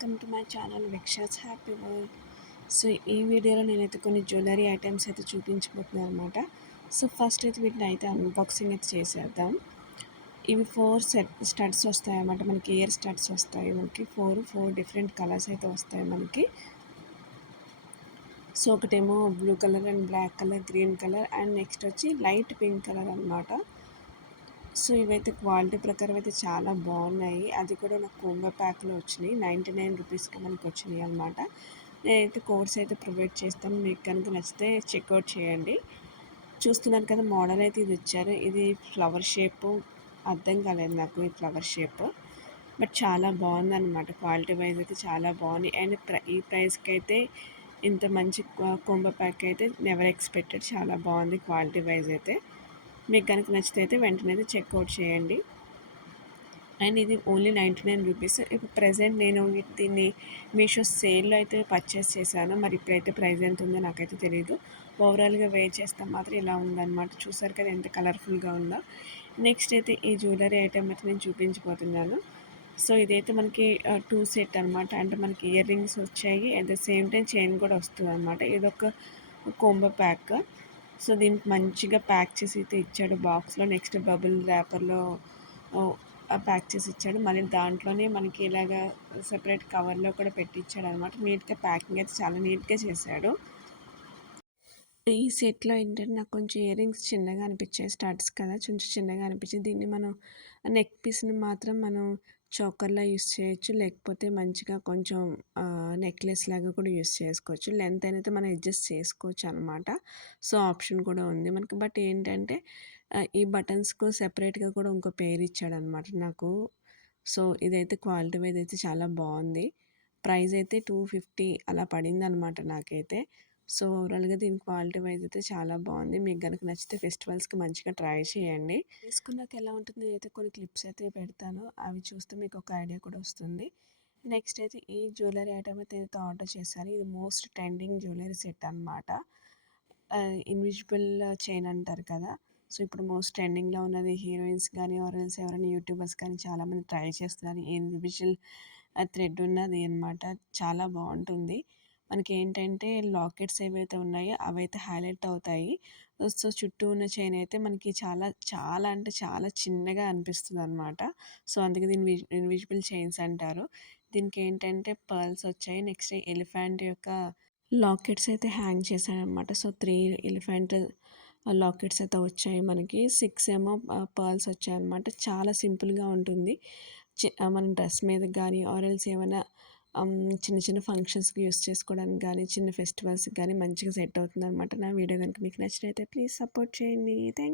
Welcome to my channel Vikshas happy world. So ఈ వీడియోలో నేనైతే కొన్ని జ్యువెలరీ ఐటమ్స్ అయితే చూపించబోతున్నాను అనమాట. సో ఫస్ట్ అయితే వీటిని అయితే అన్బాక్సింగ్ అయితే చేసేద్దాం. ఇవి 4 స్టడ్స్ వస్తాయి అన్నమాట. మనకి ఇయర్ స్టడ్స్ వస్తాయి. మనకి ఫోర్ డిఫరెంట్ కలర్స్ అయితే వస్తాయి మనకి. సో ఒకటేమో blue colour and black colour, green colour and next వచ్చి లైట్ పింక్ కలర్ అనమాట. సో ఇవైతే క్వాలిటీ ప్రకారం అయితే చాలా బాగున్నాయి. అది కూడా నాకు కోంబో ప్యాక్లో వచ్చినాయి. 99 రూపీస్కి మనకు వచ్చినాయి అనమాట. నేనైతే కోడ్స్ అయితే ప్రొవైడ్ చేస్తాను. మీకు కనుక నచ్చితే చెక్అవుట్ చేయండి. చూస్తున్నాను కదా, మోడల్ అయితే ఇది ఇచ్చారు. ఇది ఫ్లవర్ షేప్ అర్థం కాలేదు నాకు, ఈ ఫ్లవర్ షేప్. బట్ చాలా బాగుందన్నమాట. క్వాలిటీ వైజ్ అయితే చాలా బాగుంది. అండ్ ఈ ప్రైస్కి అయితే ఇంత మంచి కోంబో ప్యాక్ అయితే నెవర్ ఎక్స్పెక్టెడ్. చాలా బాగుంది క్వాలిటీ వైజ్ అయితే. మీకు కనుక నచ్చితే అయితే వెంటనే అయితే చెక్అవుట్ చేయండి. అండ్ ఇది ఓన్లీ 99 రూపీస్. ఇప్పుడు ప్రజెంట్ నేను దీన్ని మీషో సేల్లో అయితే పర్చేస్ చేశాను. మరి ఇప్పుడైతే ప్రైస్ ఎంత ఉందో నాకైతే తెలియదు. ఓవరాల్గా వేర్ చేస్తాం మాత్రం ఇలా ఉందన్నమాట. చూసారు కదా ఎంత కలర్ఫుల్గా ఉందో. నెక్స్ట్ అయితే ఈ జ్యువెలరీ ఐటమ్ అయితే నేను చూపించబోతున్నాను. సో ఇదైతే మనకి 2 సెట్ అనమాట. అంటే మనకి ఇయర్ రింగ్స్ వచ్చాయి, at the same time chain కూడా వస్తుంది అనమాట. ఇదొక కోంబో ప్యాక్. సో దీనికి మంచిగా ప్యాక్ చేసి అయితే ఇచ్చాడు బాక్స్లో. నెక్స్ట్ బబుల్ ర్యాపర్లో ప్యాక్ చేసి ఇచ్చాడు. మళ్ళీ దాంట్లోనే మనకి ఇలాగా సెపరేట్ కవర్లో కూడా పెట్టించాడు అనమాట. నీట్గా ప్యాకింగ్ అయితే చాలా నీట్గా చేశాడు. ఈ సెట్లో ఏంటంటే నాకు కొంచెం ఇయర్ రింగ్స్ చిన్నగా అనిపించాయి. స్టడ్స్ కదా, కొంచెం చిన్నగా అనిపించింది. దీన్ని మనం నెక్ పీస్ని మాత్రం మనం చోకర్లా యూస్ చేయొచ్చు, లేకపోతే మంచిగా కొంచెం నెక్లెస్ లాగా కూడా యూస్ చేసుకోవచ్చు. లెంత్ అనేది మనం అడ్జస్ట్ చేసుకోవచ్చు అనమాట. సో ఆప్షన్ కూడా ఉంది మనకి. బట్ ఏంటంటే ఈ బటన్స్కు సెపరేట్గా కూడా ఇంకో పేరు ఇచ్చాడనమాట నాకు. సో ఇదైతే క్వాలిటీ వైజ్ అయితే చాలా బాగుంది. ప్రైస్ అయితే 250 అలా పడింది అనమాట నాకైతే. సో ఓవరాల్గా దీని క్వాలిటీ వైజ్ అయితే చాలా బాగుంది. మీకు కనుక నచ్చితే ఫెస్టివల్స్కి మంచిగా ట్రై చేయండి. వేసుకున్నాక ఎలా ఉంటుంది అయితే కొన్ని క్లిప్స్ అయితే పెడతాను. అవి చూస్తే మీకు ఒక ఐడియా కూడా వస్తుంది. నెక్స్ట్ అయితే ఈ జ్యువెలరీ ఐటమ్ అయితే ఆర్డర్ చేశాను. ఇది మోస్ట్ ట్రెండింగ్ జ్యువెలరీ సెట్ అనమాట. ఇన్విజిబుల్ చైన్ అంటారు కదా. సో ఇప్పుడు మోస్ట్ ట్రెండింగ్లో ఉన్నది. హీరోయిన్స్ కానీ ఆర్ఎల్స్ ఎవరైనా యూట్యూబర్స్ కానీ చాలామంది ట్రై చేస్తున్నారు. ఇన్విజిబుల్ థ్రెడ్ ఉన్నది అనమాట. చాలా బాగుంటుంది. మనకి ఏంటంటే లాకెట్స్ ఏవైతే ఉన్నాయో అవైతే హైలైట్ అవుతాయి. సో చుట్టూ ఉన్న చైన్ అయితే మనకి చాలా చాలా అంటే చాలా చిన్నగా అనిపిస్తుంది అనమాట. సో అందుకే దీన్ని ఇన్విజిబుల్ చైన్స్ అంటారు. దీనికి ఏంటంటే పర్ల్స్ వచ్చాయి. నెక్స్ట్ ఎలిఫెంట్ యొక్క లాకెట్స్ అయితే హ్యాంగ్ చేశాడనమాట. సో 3 ఎలిఫెంట్ లాకెట్స్ అయితే వచ్చాయి మనకి. 6 ఏమో పర్ల్స్ వచ్చాయన్నమాట. చాలా సింపుల్గా ఉంటుంది. మన డ్రెస్ మీద కానీ ఆర్ఎల్స్ ఏమైనా చిన్న చిన్న ఫంక్షన్స్కి యూస్ చేసుకోవడానికి కానీ, చిన్న ఫెస్టివల్స్కి కానీ మంచిగా సెట్ అవుతుంది అనమాట. నా వీడియో కనుక మీకు నచ్చినైతే ప్లీజ్ సపోర్ట్ చేయండి. థ్యాంక్